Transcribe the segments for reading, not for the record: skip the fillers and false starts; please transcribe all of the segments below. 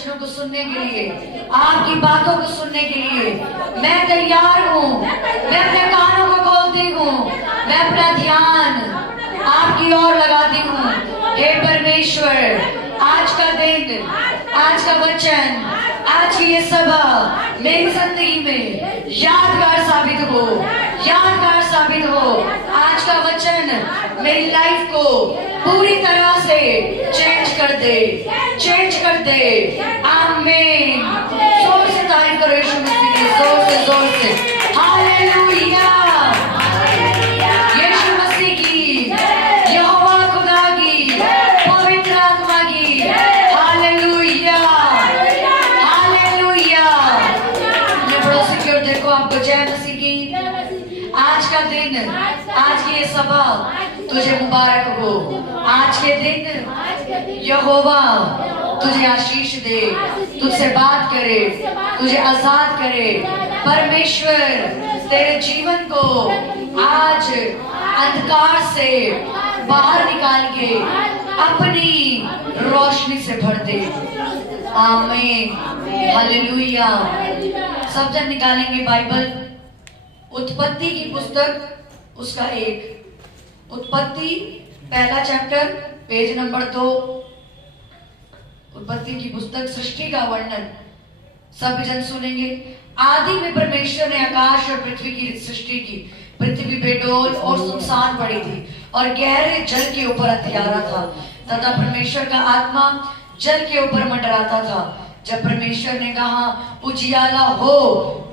को सुनने के लिए, आपकी बातों को सुनने के लिए मैं तैयार हूँ। मैं अपने कानों को खोलती हूँ, मैं अपना ध्यान आपकी ओर लगाती हूँ। हे परमेश्वर, आज का दिन, आज का वचन, आज की ये सभा मेरी जिंदगी में यादगार साबित हो, यादगार साबित हो। आज का वचन मेरी लाइफ को पूरी तरह से चेंज कर दे, चेंज कर दे। आमीन। जोर से तारीफ करो यीशु मसीह की, जोर से हालेलुया। यीशु मसीह की, यहोवा खुदा की, पवित्र आत्मा की, हालेलुया, हालेलुया। अपने पड़ोसी की ओर देखो, आपको जय मसीह की। आज का दिन, आज की ये सभा तुझे मुबारक हो। आज के दिन यहोवा तुझे आशीष दे, तुझसे बात करे, तुझे आजाद करे। परमेश्वर तेरे जीवन को आज अंधकार से बाहर निकाल के अपनी रोशनी से भर दे। आमीन, हालेलुया। सब जन निकालेंगे बाइबल, उत्पत्ति की पुस्तक उसका 1, उत्पत्ति पहला चैप्टर, पेज नंबर 2। उत्पत्ति की पुस्तक, सृष्टि का वर्णन सब जन सुनेंगे। आदि में परमेश्वर ने आकाश और पृथ्वी की सृष्टि की। पृथ्वी बेडोल और सुनसान पड़ी थी और गहरे जल के ऊपर अंधियारा था, तथा परमेश्वर का आत्मा जल के ऊपर मंडराता था। जब परमेश्वर ने कहा उजियाला हो,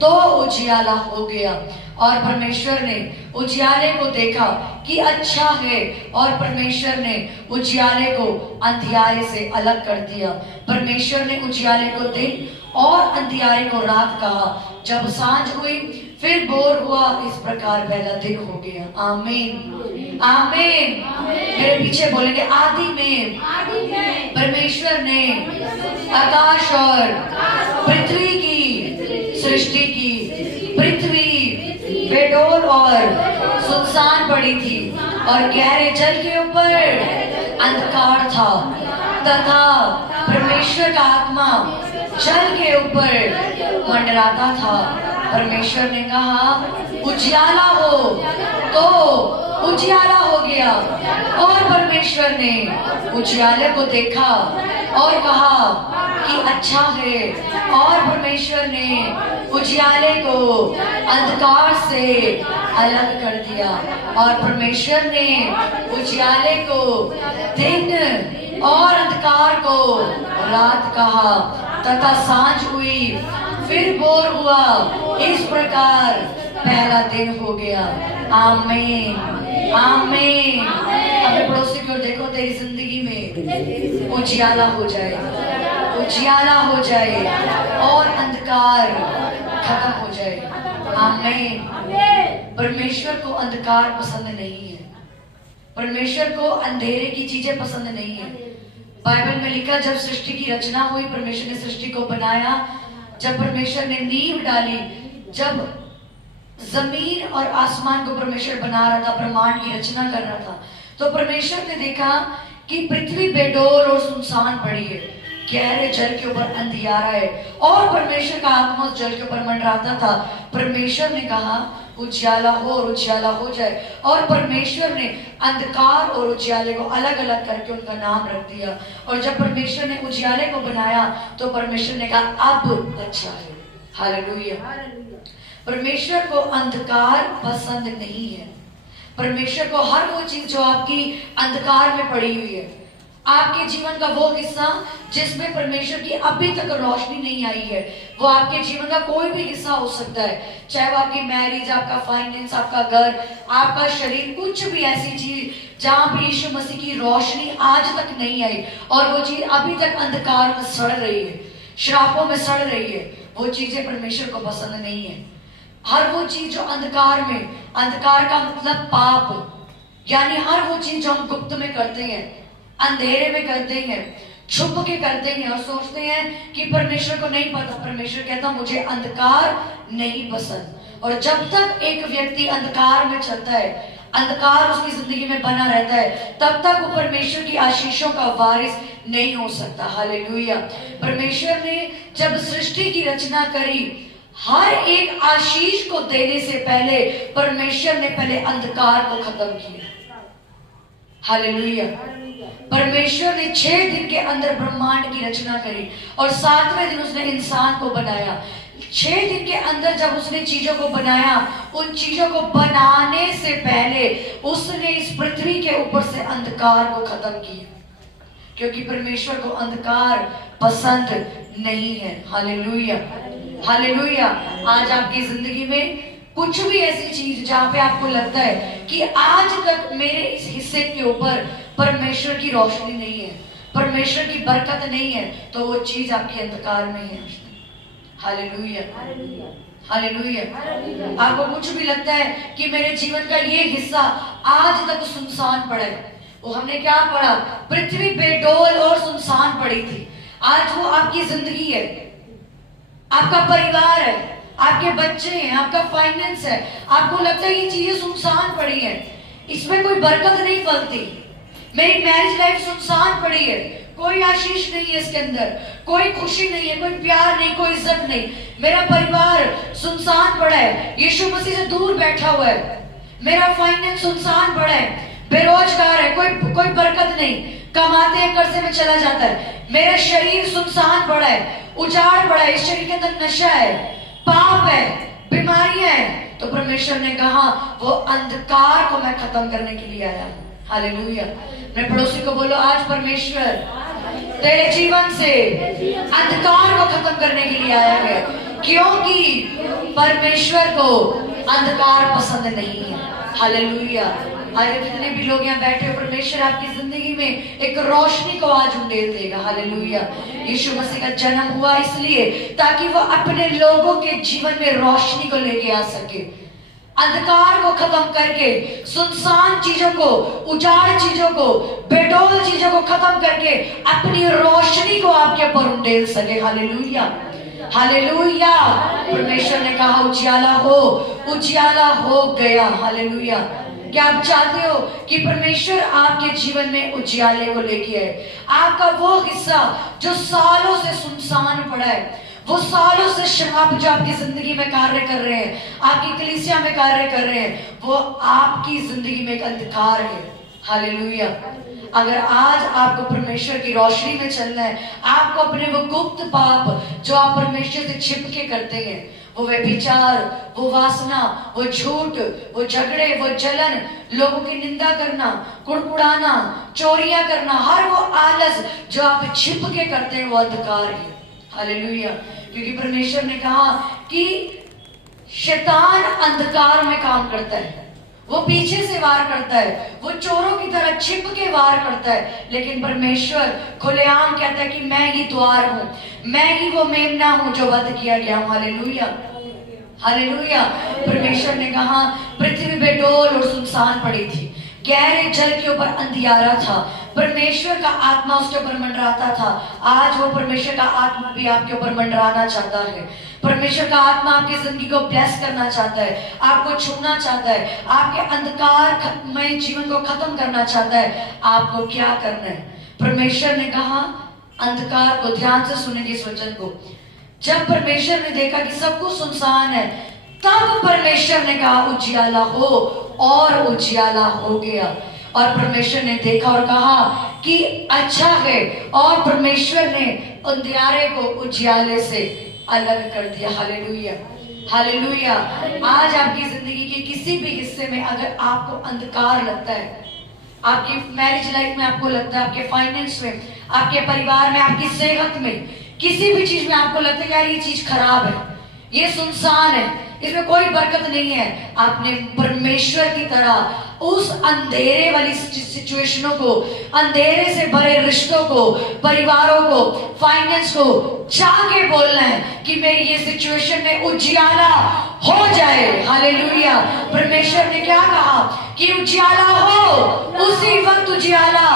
तो उजियाला हो गया। और परमेश्वर ने उजियाले को देखा कि अच्छा है, और परमेश्वर ने उजियाले को अंधियारे से अलग कर दिया। परमेश्वर ने उजियाले को दिन और अंधियारे को रात कहा। जब सांझ हुई फिर भोर हुआ, इस प्रकार पहला दिन हो गया। आमीन, आमीन। मेरे पीछे बोलेंगे, आदि में परमेश्वर ने आकाश और पृथ्वी की सृष्टि की। पृथ्वी बेडोल और सुनसान पड़ी थी और गहरे जल के ऊपर अंधकार था, तथा परमेश्वर का आत्मा जल के ऊपर मंडराता था। परमेश्वर ने कहा उजियाला हो, तो उजियाला हो गया। और परमेश्वर ने उजियाले को देखा और कहा कि अच्छा है। और परमेश्वर ने उजियाले को अंधकार से अलग कर दिया। और परमेश्वर ने उजियाले को दिन और अंधकार को रात कहा, तथा सांझ हुई फिर भोर हुआ, इस प्रकार पहला दिन हो गया। आमीन, आमीन। अपने पड़ोसी की ओर देखो, तेरी जिंदगी में उजियाला हो जाए, उजियाला हो जाए और अंधकार खत्म हो जाए। आमीन। परमेश्वर को अंधकार पसंद नहीं है, परमेश्वर को अंधेरे की चीजें पसंद नहीं है। बाइबल में लिखा, जब सृष्टि की रचना हुई, परमेश्वर ने सृष्टि को बनाया। जब परमेश्वर ने नींव डाली, जब जमीन और आसमान को परमेश्वर बना रहा था, ब्रह्मांड की रचना कर रहा था, तो परमेश्वर ने देखा कि पृथ्वी बेडोल और सुनसान पड़ी है, गहरे जल के ऊपर अंधियारा है, और परमेश्वर का आत्मा उस जल के ऊपर मंडराता था। परमेश्वर ने कहा उजियाला हो, और उजियाला हो जाए। और परमेश्वर ने अंधकार और उजियाले को अलग अलग करके उनका नाम रख दिया। और जब परमेश्वर ने उजियाले को बनाया, तो परमेश्वर ने कहा अब अच्छा है। हालेलुया। परमेश्वर को अंधकार पसंद नहीं है। परमेश्वर को हर वो चीज जो आपकी अंधकार में पड़ी हुई है, आपके जीवन का वो हिस्सा जिसमें परमेश्वर की अभी तक रोशनी नहीं आई है, वो आपके जीवन का कोई भी हिस्सा हो सकता है। चाहे वो आपकी मैरिज, आपका फाइनेंस, आपका घर, आपका शरीर, कुछ भी ऐसी चीज जहां पे यीशु मसीह की रोशनी आज तक नहीं आई और वो चीज अभी तक अंधकार में सड़ रही है, श्रापों में सड़ रही है, वो चीजें परमेश्वर को पसंद नहीं है। हर वो चीज जो अंधकार में, अंधकार का मतलब पाप, यानी हर वो चीज जो हम गुप्त में करते हैं, अंधेरे में करते हैं, छुप के करते हैं और सोचते हैं कि परमेश्वर को नहीं पता। परमेश्वर कहता मुझे अंधकार नहीं पसंद। और जब तक एक व्यक्ति अंधकार में चलता है, अंधकार उसकी जिंदगी में बना रहता है, तब तक वो परमेश्वर की आशीषों का वारिस नहीं हो सकता। हालेलुया। परमेश्वर ने जब सृष्टि की रचना करी, हर एक आशीष को देने से पहले परमेश्वर ने पहले अंधकार को खत्म किया। हालेलुया। परमेश्वर ने 6 दिन के अंदर ब्रह्मांड की रचना करी और 7वें दिन उसने इंसान को बनाया। 6 दिन के अंदर जब उसने चीजों को बनाया, उन चीजों को बनाने से पहले उसने इस पृथ्वी के ऊपर से अंधकार को खत्म किया, क्योंकि परमेश्वर को अंधकार पसंद नहीं है। हालेलुया। हालेलुया। आज आपकी जिंदगी में कुछ भी ऐसी चीज जहां पे आपको लगता है कि आज तक मेरे इस हिस्से के ऊपर परमेश्वर की रोशनी नहीं है, परमेश्वर की बरकत नहीं है, तो वो चीज आपके अंधकार में है। हालेलुया। हालेलुया। आपको कुछ भी लगता है कि मेरे जीवन का ये हिस्सा आज तक सुनसान पड़ा है, वो हमने क्या पढ़ा, पृथ्वी बेडोल और सुनसान पड़ी थी। आज वो आपकी जिंदगी है, आपका परिवार है, आपके बच्चे हैं, आपका फाइनेंस है। आपको लगता है ये चीजें सुनसान पड़ी है, इसमें कोई बरकत नहीं फलती, मेरी मैरिज लाइफ सुनसान पड़ी है, कोई आशीष नहीं है इसके अंदर, कोई खुशी नहीं है, कोई प्यार नहीं, कोई इज्जत नहीं, मेरा परिवार सुनसान पड़ा है, यीशु मसीह से दूर बैठा हुआ है, मेरा फाइनेंस सुनसान पड़ा है, बेरोजगार है, कोई बरकत नहीं, कमाते हैं कर्जे में चला जाता है, मेरा शरीर सुनसान पड़ा है, उजाड़ पड़ा है, इस शरीर के अंदर नशा है, पाप है, बीमारियां हैं। तो परमेश्वर ने कहा वो अंधकार को मैं खत्म करने के लिए आया हूं। हालेलुया। मेरे पड़ोसी को बोलो, आज परमेश्वर तेरे जीवन से अंधकार को खत्म करने के लिए आया है, क्योंकि परमेश्वर को अंधकार पसंद नहीं है। हालेलुया। आज जितने भी लोग यहाँ बैठे हो, परमेश्वर आपकी जिंदगी में एक रोशनी को आज उंडेल देगा। हालेलुया। यीशु मसीह का जन्म हुआ इसलिए ताकि वो अपने लोगों के जीवन में रोशनी को लेके आ सके, अंधकार को खत्म करके, सुनसान चीजों को, उजाड़ चीजों को, बेडोल चीजों को खत्म करके अपनी रोशनी को आपके ऊपर उंडेल सके। हालेलुया। हालेलुया। परमेश्वर ने कहा उजियाला हो, उजियाला हो गया। हालेलुया। क्या आप चाहते हो कि परमेश्वर आपके जीवन में उजियाले को लेके आए? आपका वो हिस्सा जो सालों से सुनसान पड़ा है, वो सालों से शराब जो आपकी जिंदगी में कार्य कर रहे हैं, आपकी कलीसिया में कार्य कर रहे हैं, वो आपकी जिंदगी में एक अंधकार है। हालेलुया। अगर आज आपको परमेश्वर की रोशनी में चलना है, आपको अपने वो गुप्त पाप जो आप परमेश्वर से छिप के करते हैं, वो व्यभिचार, वो वासना, वो झूठ, वो झगड़े, वो जलन, लोगों की निंदा करना, कुड़कुड़ाना, चोरियां करना, हर वो आलस जो आप छिप के करते हैं, वो अंधकार है। हालेलुया। क्योंकि परमेश्वर ने कहा कि शैतान अंधकार में काम करता है, वो पीछे से वार करता है, वो चोरों की तरह छिप के वार करता है, लेकिन परमेश्वर खुलेआम कहता है कि मैं ही द्वार हूं, मैं ही वो मेमना हूं जो वध किया गया। हालेलुया। हालेलुया। परमेश्वर ने कहा पृथ्वी बेडोल और सुनसान पड़ी थी, गहरे जल के ऊपर अंधियारा था, परमेश्वर का आत्मा उसके ऊपर मंडराता था। आज वो परमेश्वर का आत्मा भी आपके ऊपर मंडराना चाहता है। परमेश्वर का आत्मा आपकी जिंदगी को ब्लेस करना चाहता है, आपको छूना चाहता है, आपके अंधकारमय जीवन को खत्म करना चाहता है। आपको क्या करना है? परमेश्वर ने कहा अंधकार को, ध्यान से सुनेंगे इस वचन को, जब परमेश्वर ने देखा कि सब कुछ सुनसान है, तब परमेश्वर ने कहा उजियाला हो, और उजियाला हो गया। और परमेश्वर ने देखा और कहा कि अच्छा है, और परमेश्वर ने अंधियारे को उजियाले से अलग कर दिया। हालेलुया। हालेलुया। आज आपकी जिंदगी के किसी भी हिस्से में अगर आपको अंधकार लगता है, आपकी मैरिज लाइफ में आपको लगता है, आपके फाइनेंस में, आपके परिवार में, आपकी सेहत में, किसी भी चीज में आपको लगता है यार ये चीज खराब है, ये सुनसान है, इसमें कोई बरकत नहीं है, आपने परमेश्वर की तरह उस अंधेरे वाली सिचुएशनों को, अंधेरे से भरे रिश्तों को, परिवारों को, फाइनेंस को जाके बोलना है कि मेरी ये सिचुएशन में उजियाला हो जाए। हालेलुया। परमेश्वर ने क्या कहा कि उजियाला हो, उसी वक्त उजियाला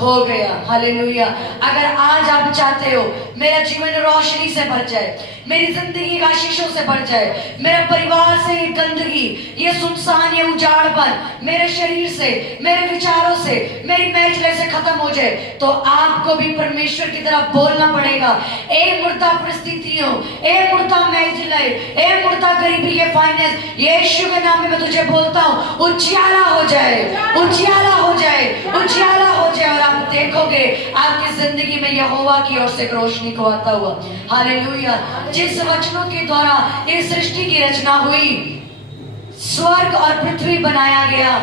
हो गया। हालेलुया। अगर आज आप चाहते हो मेरा जीवन रोशनी से भर जाए, मेरी जिंदगी आशीषों से भर जाए, मेरा परिवार से ये गंदगी, ये सुनसान, ये उजाड़पन मेरे शरीर से, मेरे विचारों से, मेरी मैजले से खत्म हो जाए, तो आपको भी परमेश्वर की तरफ बोलना पड़ेगा। ए मुर्दा परिस्थितियों, ए मुर्दा मैजले, ए मुर्दा गरीबी के फाइनेंस, यीशु के नाम में मैं तुझे बोलता हूँ, उजियाला हो जाए, उजियाला हो जाए, उजियाला हो जाए। और आप देखोगे आपकी जिंदगी में यहोवा की ओर से रोशनी को आता हुआ। हालेलुया। जिस वचनों के द्वारा इस सृष्टि की रचना हुई, स्वर्ग और पृथ्वी बनाया गया,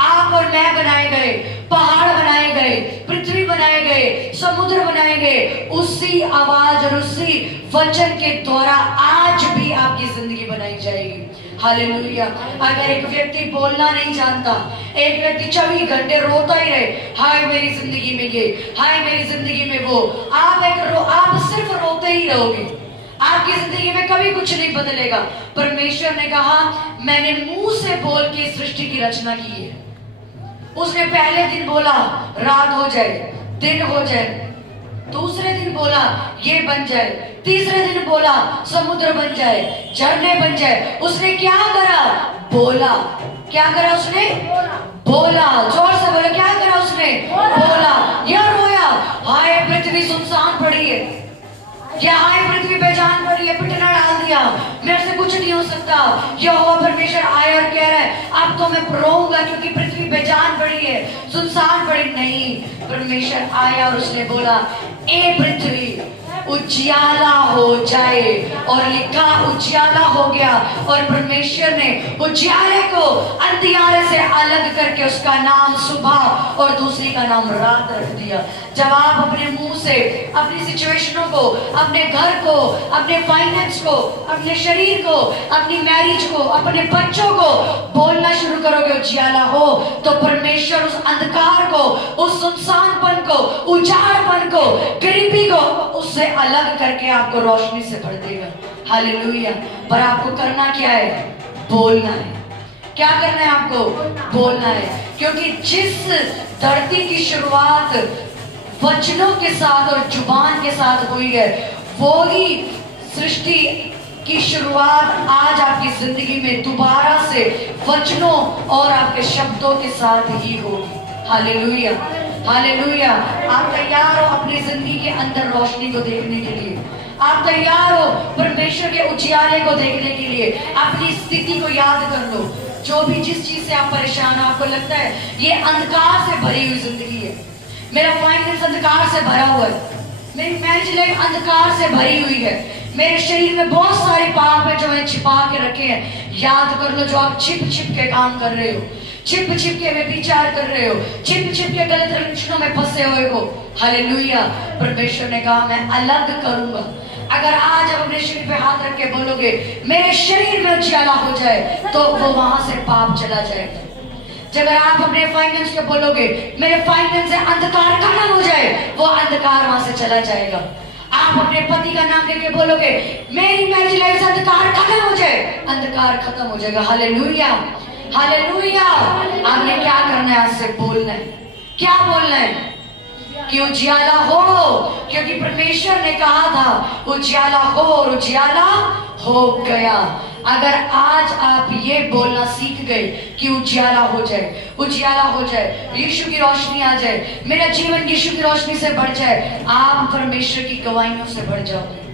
आप और मैं बनाए गए, पहाड़ बनाए गए, पृथ्वी बनाए गए, समुद्र बनाए गए, उसी आवाज और उसी वचन के द्वारा आज भी आपकी जिंदगी बनाई जाएगी। हालेलुया। अगर एक व्यक्ति बोलना नहीं जानता, एक व्यक्ति 24 घंटे रोता ही रहे, हाय मेरी जिंदगी में ये, हाय मेरी जिंदगी में वो, आप सिर्फ रोते ही रहोगे, आपकी जिंदगी में कभी कुछ नहीं बदलेगा। परमेश्वर ने कहा मैंने मुंह से बोल के सृष्टि की रचना की है। उसने पहले दिन बोला रात हो जाए, दिन हो जाए, दूसरे दिन बोला ये बन जाए, तीसरे दिन बोला समुद्र बन जाए, झरने बन जाए। उसने क्या करा? बोला। क्या करा उसने? बोला। जोर से बोला, क्या करा उसने? बोला। यह रोया, हाय पृथ्वी सुनसान पड़ी है, क्या हाय पृथ्वी बेजान पड़ी है, पिटना डाल दिया, मेरे से कुछ नहीं हो सकता। यहोवा परमेश्वर आया और कह रहा है अब तो मैं रोऊंगा क्योंकि पृथ्वी बेजान पड़ी है, सुनसान पड़ी। नहीं, परमेश्वर आया और उसने बोला ए पृथ्वी उजियाला हो जाए, और लिखा उजियाला हो गया। और परमेश्वर ने उजियाले को अंधियारे से अलग करके उसका नाम सुबह और दूसरी का नाम रात रख दिया। जब आप अपने मुंह से अपनी सिचुएशनों को, अपने घर को, अपने फाइनेंस को, अपने शरीर को, अपनी मैरिज को, अपने बच्चों को बोलना शुरू करोगे उजियाला हो, तो परमेश्वर उस अंधकार को, उस सुनसानपन को, उजाड़पन को, गरीबी को उससे अलग करके आपको रोशनी से भर देगा। हालेलुया। पर आपको करना क्या है? बोलना है। क्या करना है आपको? बोलना है। क्योंकि जिस धरती की शुरुआत वचनों के साथ और जुबान के साथ हुई है, वो ही सृष्टि की शुरुआत आज आपकी जिंदगी में दोबारा से वचनों और आपके शब्दों के साथ ही होगी। हालेलुया। हालेलुया। आप तैयार हो अपनी जिंदगी के अंदर रोशनी को देखने के लिए? आप तैयार हो परमेश्वर के उजियाले को देखने के लिए? अपनी स्थिति को याद कर लो, जो भी जिस चीज से आप परेशान हो, आपको लगता है ये अंधकार से भरी हुई जिंदगी है, मेरा फाइनेंस अंधकार से भरा हुआ है, मेरी मैरिज लाइफ अंधकार से भरी हुई है, मेरे शरीर में बहुत सारे पाप है जो मैंने छिपा के रखे हैं। याद कर लो, जो आप छिप छिप के काम कर रहे हो, छिप छिप के व्यभिचार कर रहे हो, छिप छिप के गलत रंजनों में फंसे हुए हो। हालेलुया। परमेश्वर ने कहा मैं अलग करूंगा। अगर आज आप अपने शरीर पे हाथ रख के बोलोगे मेरे शरीर में उजियाला हो जाए, तो वो वहां से पाप चला जाएगा। अगर आप अपने फाइनेंस के बोलोगे मेरे फाइनेंस से अंधकार खत्म हो जाए, वो अंधकार वहां से चला जाएगा। आप अपने पति का नाम लेके बोलोगे मेरी मैरिज लाइफ से अंधकार खत्म हो जाए, अंधकार खत्म हो जाएगा। हालेलुया। हालेलुया। आपने क्या करना है? आज से बोलना है। क्या बोलना है? कि उजियाला हो, क्योंकि परमेश्वर ने कहा था उजियाला हो और उजियाला हो गया। अगर आज आप ये बोलना सीख गए कि उजियाला हो जाए, उजियाला हो जाए, यीशु की रोशनी आ जाए, मेरा जीवन यीशु की रोशनी से बढ़ जाए, आप परमेश्वर की गवाहियों से बढ़ जाओगे।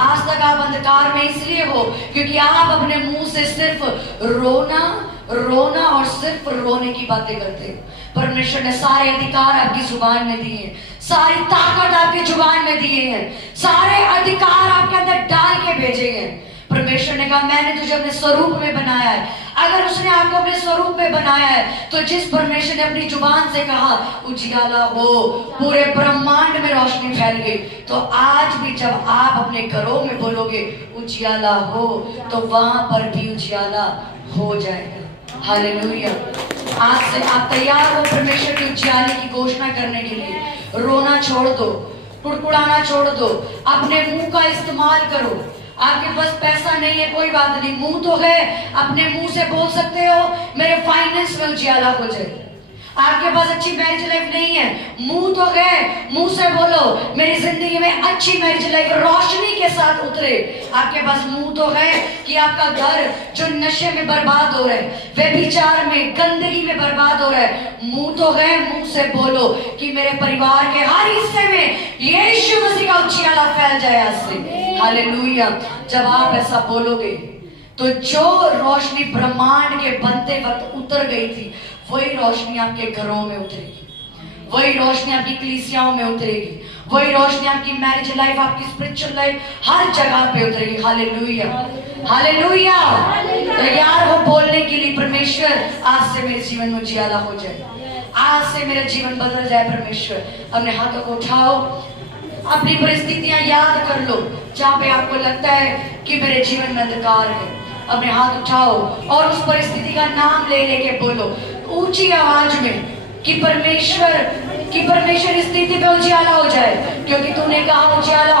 आज तक आप अंधकार में इसलिए हो क्योंकि आप अपने मुंह से सिर्फ रोना रोना और सिर्फ रोने की बातें करते हो। परमेश्वर ने सारे अधिकार आपकी जुबान में दिए हैं, सारी ताकत आपकी जुबान में दिए हैं, सारे अधिकार आपके अंदर डाल के भेजे हैं। परमेश्वर ने कहा मैंने तुझे अपने स्वरूप में बनाया है। अगर उसने आपको अपने स्वरूप में बनाया है, तो जिस परमेश्वर ने अपनी जुबान से कहा उजियाला हो, पूरे ब्रह्मांड में रोशनी फैल गई। तो आज भी जब आप अपने घरों में बोलोगे उजियाला हो, तो वहां पर भी उजियाला हो जाएगा। हालेलुया। आज से आप तैयार हो परमेश्वर के उजियाले की घोषणा करने के लिए। रोना छोड़ दो, कुड़कुड़ाना छोड़ दो, अपने मुंह का इस्तेमाल करो, आपके पास पैसा नहीं है, कोई बात नहीं, मुंह तो है, अपने मुंह से बोल सकते हो मेरे फाइनेंस में उजियाला हो जाए। आपके पास अच्छी मैरिज लाइफ नहीं है, मुंह तो है, मुंह से बोलो मेरी जिंदगी में अच्छी मैरिज लाइफ रोशनी के साथ उतरे। आपके पास मुंह तो है कि आपका घर जो नशे में बर्बाद हो रहा है, व्यभिचार में, गंदगी में बर्बाद हो रहा है, मुंह तो है, मुंह से बोलो कि मेरे परिवार के हर हिस्से में यीशु मसीह का उजियाला फैल जाए आज से। हालेलुया। जब आप ऐसा बोलोगे तो जो रोशनी ब्रह्मांड के बनते वक्त उतर गई थी, वही रोशनी आपके घरों में उतरेगी, वही रोशनी आपकी कलीसियाओं में उतरेगी, वही रोशनी आपकी मैरिज लाइफ, आपकी स्पिरिचुअल लाइफ, हर जगह पे उतरेगी। Hallelujah, hallelujah. तैयार हो बोलने के लिए, परमेश्वर आज से मेरे जीवन में उजियाला हो जाए, आज से मेरा जीवन बदल जाए। परमेश्वर, अपने हाथों को उठाओ, अपनी परिस्थितियां याद कर लो जहां पे आपको लगता है कि मेरे जीवन में अंधकार है। अपने हाथ उठाओ और उस परिस्थिति का नाम ले लेके बोलो ऊंची आवाज में कि परमेश्वर इस स्थिति पे उजियाला हो जाए, क्योंकि तूने कहा उजियाला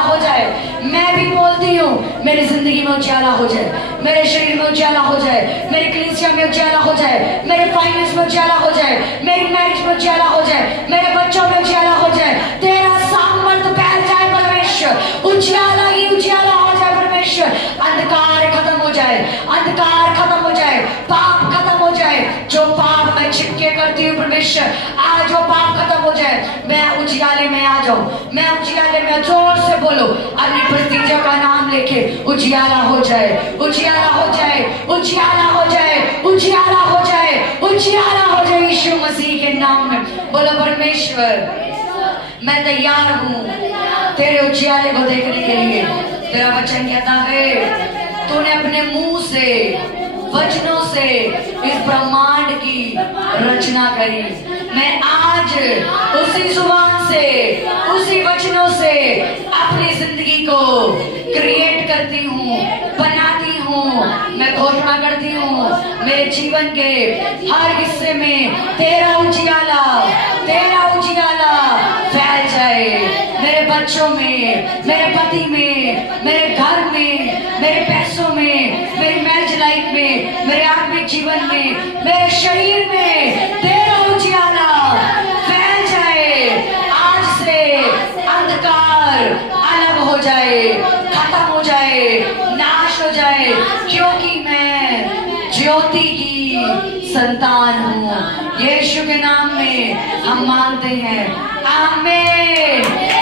हो जाए। मैं भी बोलती हूँ मेरी जिंदगी में उजियाला हो जाए, मेरे शरीर में उजियाला हो जाए, मेरी कलीसिया में उजियाला हो जाए, मेरे फाइनेंस में उजियाला हो जाए, मेरी मैरिज में उजियाला हो जाए, मेरे बच्चों में उजियाला हो जाए। तेरा सामर्थ फैल जाए परमेश्वर, उजियाला ही उजियाला हो जाए परमेश्वर। अंधकार खत्म हो जाए, अंधकार खत्म हो जाए, पाप खत्म हो जाए। जो पाप मैं छिपके करती हूँ परमेश्वर, आज वो पाप खत्म हो जाए। मैं उजियाले में आ जाऊं, मैं उजियाले में, जोर से बोलो अपनी परिस्थितियों का नाम लेके उजियाला हो जाए, उजियाला हो जाए, उजियाला हो जाए, उजियाला हो जाए, उजियाला हो जाए यीशु मसीह के नाम में। बोलो परमेश्वर मैं तैयार हूँ तेरे उजियाले को देखने के लिए। तेरा वचन कहता है तूने अपने मुंह से, वचनों से इस ब्रह्मांड की रचना करी। मैं आज उसी जुबान से, उसी वचनों से अपनी जिंदगी को क्रिएट करती हूँ, बनाती हूँ। मैं घोषणा करती हूँ मेरे जीवन के हर हिस्से में तेरा उजियाला फैल जाए। मेरे बच्चों में, मेरे पति में, मेरे घर में, मेरे पैसों में, मेरी मैरिज लाइफ में, मेरे आत्मिक जीवन में, मेरे शरीर में तेरा उजियाला फैल जाए। आज से अंधकार अलग हो जाए, खत्म हो जाए, नाश हो जाए, क्योंकि मैं ज्योति की संतान हूँ। यीशु के नाम में हम मांगते हैं, आमीन।